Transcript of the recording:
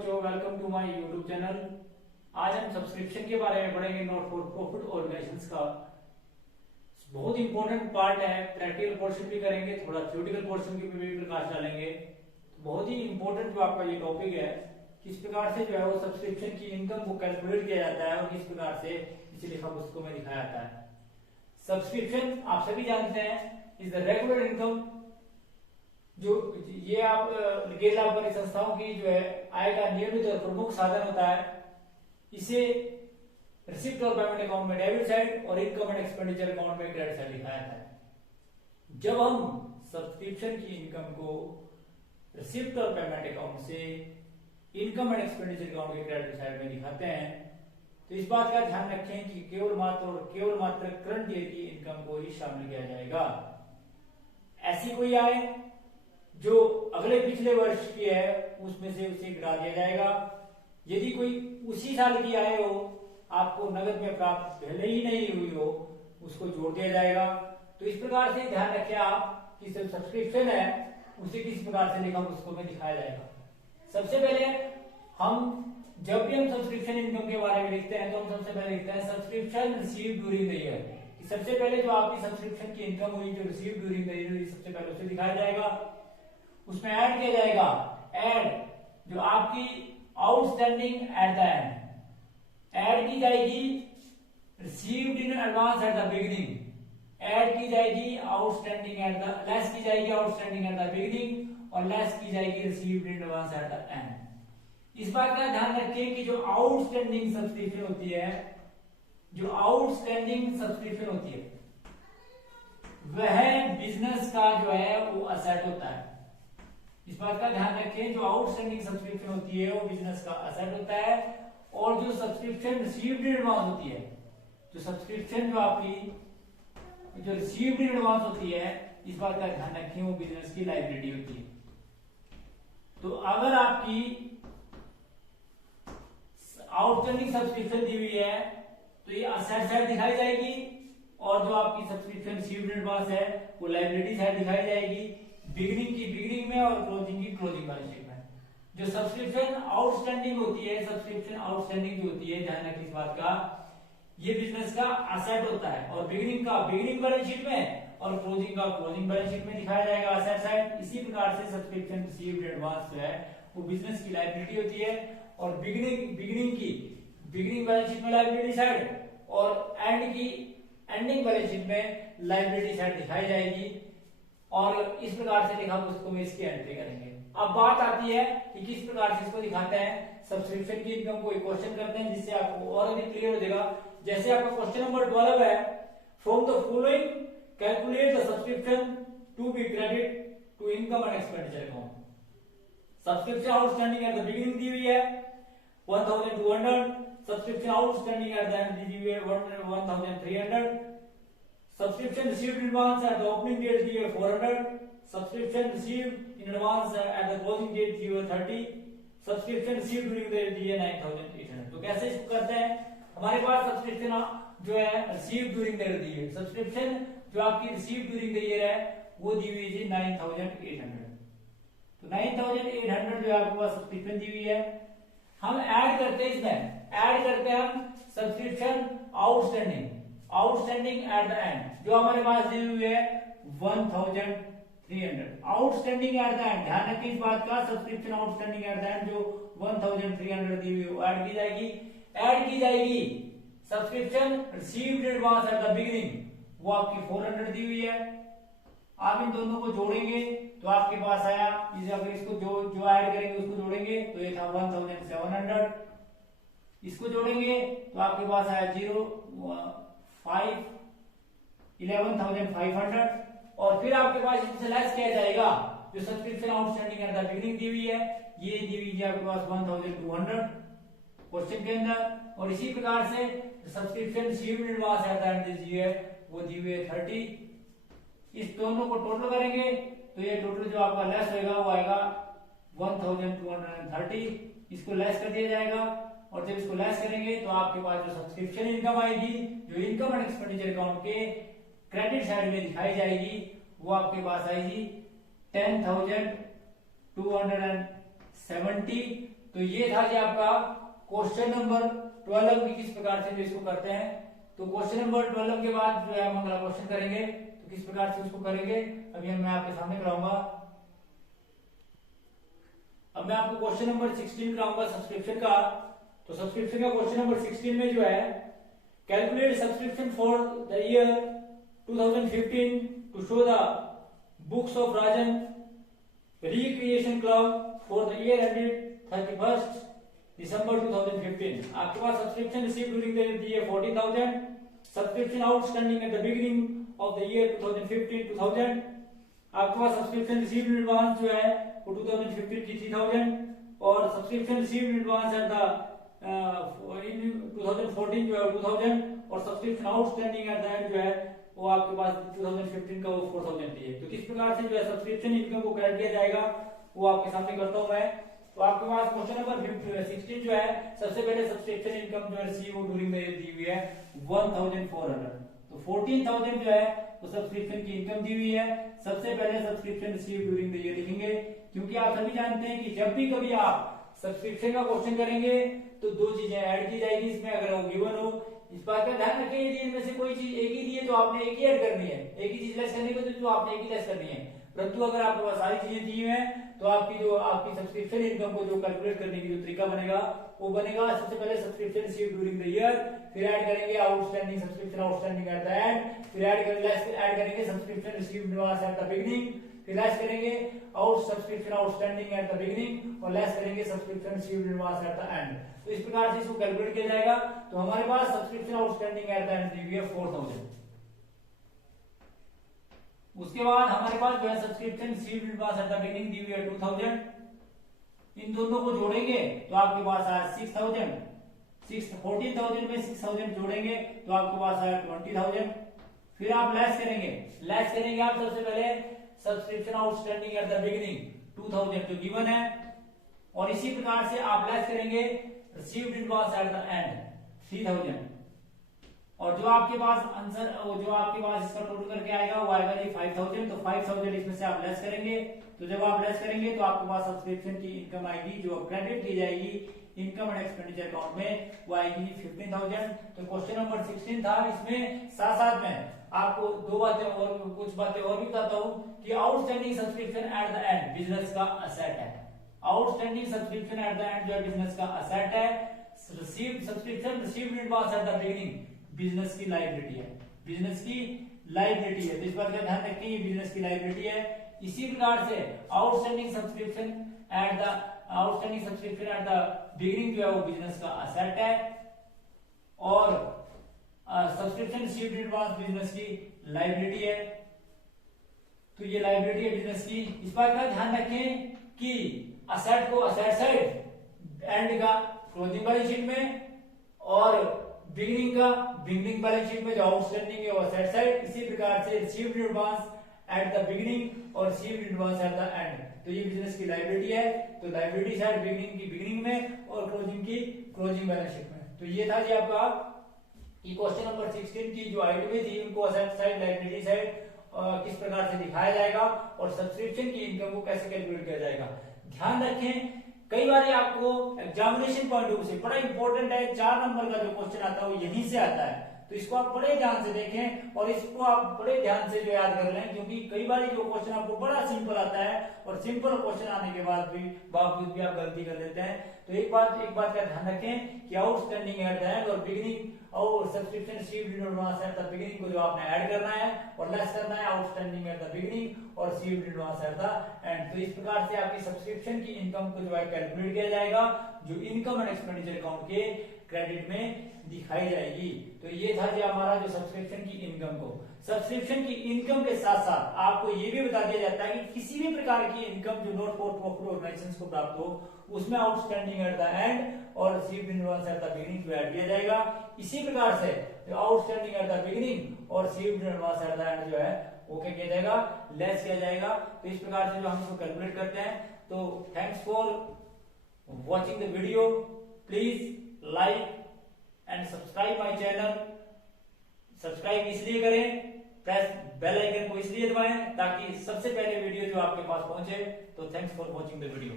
बच्चों, welcome to my YouTube channel. आज हम सब्सक्रिप्शन के बारे में पढ़ेंगे। नॉट फॉर प्रॉफिट ऑर्गेनाइजेशंस का बहुत इंपॉर्टेंट पार्ट है। प्रैक्टिकल पोर्शन भी करेंगे, थोड़ा थ्योरेटिकल पोर्शन की भी प्रकाश डालेंगे। बहुत ही इंपॉर्टेंट जो आपका ये टॉपिक है, किस प्रकार से जो है वो सब्सक्रिप्शन की इनकम को कैलकुलेट किया जाता है और किस प्रकार से इसे लिखा पुस्तकों में दिखाया जाता है। सब्सक्रिप्शन आप सभी जानते हैं इज द रेगुलर इनकम, जो ये आप गैर लाभकारी संस्थाओं की जो है आय का नियमित और प्रमुख साधन होता है। इसे रिसिप्ट और पेमेंट अकाउंट में डेबिट साइड और इनकम एंड एक्सपेंडिचर अकाउंट में क्रेडिट साइड दिखाया जाता है। जब हम सब्सक्रिप्शन की इनकम को रिसिप्ट और पेमेंट अकाउंट से इनकम एंड एक्सपेंडिचर अकाउंट के क्रेडिट साइड में दिखाते हैं, तो इस बात का ध्यान रखें कि केवल मात्र करंट ईयर की इनकम को ही शामिल किया जाएगा। ऐसी कोई आय जो अगले पिछले वर्ष की है उसमें से उसे गिरा दिया जाएगा। यदि कोई उसी साल की आय हो, आपको नगद में प्राप्त पहले ही नहीं हुई हो, उसको जोड़ दिया जाएगा। तो इस प्रकार से ध्यान रखें आप कि जो सब्सक्रिप्शन है उसे किस प्रकार से लेखा पुस्तकों में दिखाया जाएगा। सबसे पहले जब भी हम सब्सक्रिप्शन इनकम के बारे में लिखते हैं तो हम सबसे पहले लिखते हैं subscription received during the year. सबसे पहले जो आपकी सब्सक्रिप्शन की इनकम हुई जो रिसीव्ड ड्यूरिंग द ईयर, सबसे पहले उसे दिखाया जाएगा। उसमें ऐड किया जाएगा ऐड जो आपकी outstanding at the and add की जाएगी received in advance at the beginning, add की जाएगी आउटस्टैंडिंग एट द लेस की जाएगी आउटस्टैंडिंग एट द बिगिनिंग और लेस की जाएगी received in advance at the and. इस बात का ध्यान रखें कि जो आउटस्टैंडिंग सब्सक्रिप्शन होती है, जो आउटस्टैंडिंग सब्सक्रिप्शन होती है वह बिजनेस का जो है वो असेट होता है। इस बात का ध्यान रखें, जो आउटस्टैंडिंग सब्सक्रिप्शन होती है वो बिजनेस का असेट होता है। और जो सब्सक्रिप्शन रिसीव्ड इन एडवांस होती है, जो सब्सक्रिप्शन जो आपकी जो रिसीव्ड इन एडवांस होती है, इस बात का ध्यान रखें वो बिजनेस की लायबिलिटी होती है। तो अगर आपकी आउटस्टैंडिंग सब्सक्रिप्शन दी हुई है तो ये असेट साइड दिखाई जाएगी और जो आपकी सब्सक्रिप्शन रिसीव्ड इन एडवांस है वो लायबिलिटी साइड दिखाई जाएगी, बिगिनिंग की बिगिनिंग में और क्लोजिंग की क्लोजिंग बैलेंस शीट में। जो सब्सक्रिप्शन आउटस्टैंडिंग होती है, सब्सक्रिप्शन आउटस्टैंडिंग जो होती है, ध्यान रखिए इस बात का, ये बिजनेस का असेट होता है और बिगिनिंग का बिगिनिंग बैलेंस शीट में और क्लोजिंग का क्लोजिंग बैलेंस शीट में दिखाया जाएगा असेट साइड। इसी प्रकार से सब्सक्रिप्शन रिसीव्ड इन एडवांस जो है वो बिजनेस की लायबिलिटी होती है और बिगिनिंग बैलेंस शीट में लायबिलिटी साइड और एंड की एंडिंग बैलेंस शीट में लायबिलिटी साइड दिखाई जाएगी। और इस प्रकार से लिखा पुस्तकों में इसकी एंट्री करेंगे। अब बात आती है कि किस प्रकार से इसको दिखाते हैं सब्सक्रिप्शन की इनकम को। एक क्वेश्चन करते हैं जिससे आपको और अधिक क्लियर हो जाएगा। जैसे आपका क्वेश्चन नंबर 12 है, from the following calculate the subscription to be credit to income and expenditure account. Subscription outstanding at the beginning दी हुई है 1200, subscription outstanding at the end दी हुई है 1300, subscription received in advance at the opening date दी है 400, subscription received in advance at the closing date दी है 30, subscription received during the दी है 9800। तो कैसे इसको करते हैं, हमारे पास सब्सक्रिप्शन जो है received during the year दी है, सब्सक्रिप्शन जो आपकी received during the year है वो दी हुई है 9800। तो 9800 जो आपके पास सब्सक्रिप्शन दी हुई है, हम ऐड करते हैं, इसमें ऐड करते हैं हम subscription outstanding at the and जो हमारे पास दी हुई है 1300। आउटस्टैंडिंग एट द एंड, ध्यान रखिए इस बात का, subscription outstanding at the and जो 1300 दी हुई है वो ऐड की जाएगी। Subscription received advance at the beginning वो आपकी 400 दी हुई है। आप इन दोनों को जोड़ेंगे तो आपके पास आया, अगर इसको जो ऐड करेंगे उसको जोड़ेंगे तो ये था 1700, इसको जोड़ेंगे तो आपके पास आया 11,500 और फिर आपके पास इससे लेस किया जाएगा जो subscription outstanding at the beginning दी हुई है, ये दी हुई है आपके पास 1200 क्वेश्चन के अंदर। और इसी प्रकार से subscription received in advance at the end दी है वो दी हुई है 30। इस दोनों को टोटल करेंगे तो ये टोटल जो आपका लेस होगा वो आएगा 1230, इसको लेस कर दिया जाएगा और जब इसको लेस करेंगे तो आपके पास जो सब्सक्रिप्शन इनकम आएगी, जो इनकम एंड एक्सपेंडिचर अकाउंट के क्रेडिट साइड में दिखाई जाएगी, वो आपके पास आएगी 10,270 तो ये था जी आपका क्वेश्चन नंबर 12 की किस प्रकार से जो इसको करते हैं। तो क्वेश्चन नंबर 12 के बाद जो है हम अगला क्वेश्चन करेंगे, तो किस प्रकार से उसको करेंगे अभी मैं आपके सामने कराऊंगा। अब मैं आपको क्वेश्चन नंबर 16 कराऊंगा सब्सक्रिप्शन का। तो सब्सक्रिप्शन का क्वेश्चन नंबर 16 में जो है calculate subscription for the year 2015 to show the books of Rajan recreation club for the year ended 31st December 2015. आपके पास subscription receive during the year 14,000, subscription outstanding at the beginning of the year 2015-2000, आपके पास subscription receive in advance जो है वो 2015 की 3,000 और subscription receive in advance at the in 2014 जो है 2,000 और subscription outstanding at the and जो है वो आपके पास 2015 का वो 4,000 दी है। तो किस प्रकार से जो है सब्सक्रिप्शन इनकम को कैलकुलेट किया जाएगा वो आपके सामने करता हूं मैं। तो आपके पास क्वेश्चन नंबर 16 जो है सबसे पहले सब्सक्रिप्शन इनकम जो रिसीव ड्यूरिंग द ईयर दी हुई है 1,400। तो 14,000 जो है वो सब्सक्रिप्शन की इनकम दी हुई है। सबसे पहले subscription receive during the year लिखेंगे, क्योंकि आप सभी जानते हैं कि जब भी कभी आप सब्सक्रिप्शन का क्वेश्चन करेंगे तो दो चीजें ऐड की जाएगी इसमें, अगर वो गिवन हो। इस बात का ध्यान रखें यदि इनमें से कोई चीज एक ही दी है तो आपने एक ही ऐड करनी है, एक ही चीज लेस करनी है तो आपने एक ही लेस करनी है। परंतु अगर आपके पास सारी चीजें दी हुई हैं तो आपकी सब्सक्रिप्शन इनकम को जो कैलकुलेट करने की जो तरीका बनेगा वो बनेगा, सबसे पहले subscription receive during the year, फिर ऐड करेंगे outstanding subscription outstanding at the and, फिर ऐड करेंगे subscription receive advance at the beginning, फिर लेस करेंगे subscription outstanding at the beginning और लेस करेंगे subscription receive advance at the end. तो इस प्रकार से इसको कैलकुलेट किया जाएगा। तो हमारे पास subscription outstanding at the end दी हुई है 4,000। उसके बाद हमारे पास जो है subscription received advance at the beginning दी हुई है 2,000। इन दोनों को जोड़ेंगे तो आपके पास आया 6,000। 14,000 में 6,000 जोड़ेंगे तो आपके पास आया 20,000। फिर आप लेस करेंगे आप सबसे पहले subscription outstanding at the beginning 2,000 जो गिवन है, और इसी प्रकार से आप लेस करेंगे received advance at the and 3,000। और जो आपके पास आंसर जो आपके पास इसका टोटल करके आएगा वो आएगा जी 5,000। तो 5,000 इसमें से आप लेस करेंगे, तो जब आप लेस करेंगे तो आपके पास सब्सक्रिप्शन की इनकम आएगी जो क्रेडिट की जाएगी इनकम एंड एक्सपेंडिचर अकाउंट में, वो आएगी 15,000। तो क्वेश्चन नंबर 16 था। इसमें साथ साथ में आपको कुछ बातें और भी बताता हूँ कि outstanding subscription eight the and business का असेट है। Outstanding subscription eight the and जो है बिजनेस का असेट है। Subscription received in advance at the beginning business की लायबिलिटी है, बिजनेस की लायबिलिटी है। तो इस बात का ध्यान रखें ये बिजनेस की लायबिलिटी है। इसी प्रकार से outstanding subscription eight the beginning जो है वो बिजनेस का असेट है, और subscription received in advance business की लायबिलिटी है। तो ये लायबिलिटी है बिजनेस की। इस बात का ध्यान रखें कि असेट को असेट साइड एंड का क्लोजिंग बैलेंस शीट में, और बिगिनिंग बैलेंस शीट में जो आउटस्टैंडिंग है वो असेट साइड। इसी प्रकार से received in advance at the beginning और received in advance at the end, तो ये बिजनेस की लायबिलिटी है। तो लायबिलिटी साइड बिगिनिंग में और क्लोजिंग बैलेंस शीट में। तो ये था जी आपका क्वेश्चन नंबर 16 की जो आइटम थी उनको असेट साइड लायबिलिटी साइड किस प्रकार से दिखाया जाएगा और सब्सक्रिप्शन की इनकम को कैसे कैलकुलेट किया जाएगा। ध्यान रखें कई बार आपको एग्जामिनेशन पॉइंट ऑफ व्यू से बड़ा इंपॉर्टेंट है, 4 नंबर का जो क्वेश्चन आता है वो यहीं से आता है। तो इसको आप बड़े ध्यान से देखें और इसको आप बड़े ध्यान से जो याद कर लें, क्योंकि कई बार जो क्वेश्चन आपको बड़ा सिंपल आता है और सिंपल क्वेश्चन आने के बावजूद भी आप गलती कर लेते हैं। तो एक बात का ध्यान रखें कि आउटस्टैंडिंग एट द एंड और बिगिनिंग और subscription received in advance at the beginning को जो आपने ऐड करना है और लेस करना है आउटस्टैंडिंग एट द बिगिनिंग और received in advance at the end. तो इस प्रकार से आपकी सब्सक्रिप्शन की इनकम को जो है कैलकुलेट किया जाएगा, जो इनकम एंड एक्सपेंडिचर अकाउंट के क्रेडिट में दिखाई जाएगी। तो ये था जी हमारा जो सब्सक्रिप्शन की इनकम को। सब्सक्रिप्शन की इनकम के साथ साथ आपको ये भी बता दिया जाता है कि किसी भी प्रकार की इनकम जो नॉट फॉर प्रॉफिट ऑर्गेनाइजेशंस को प्राप्त हो उसमें आउटस्टैंडिंग एट द एंड और received in advance at the beginning को ऐड किया जाएगा। इसी प्रकार से जो आउटस्टैंडिंग एट द बिगिनिंग और received in advance at the and जो है वो क्या किया जाएगा, लेस किया जाएगा। तो इस प्रकार से जो हम इसको कैलकुलेट करते हैं। तो thanks for watching the video. Please like and subscribe my channel. Subscribe इसलिए करें, प्रेस बेल आइकन को इसलिए दबाएं ताकि सबसे पहले वीडियो जो आपके पास पहुंचे। तो thanks for watching the video.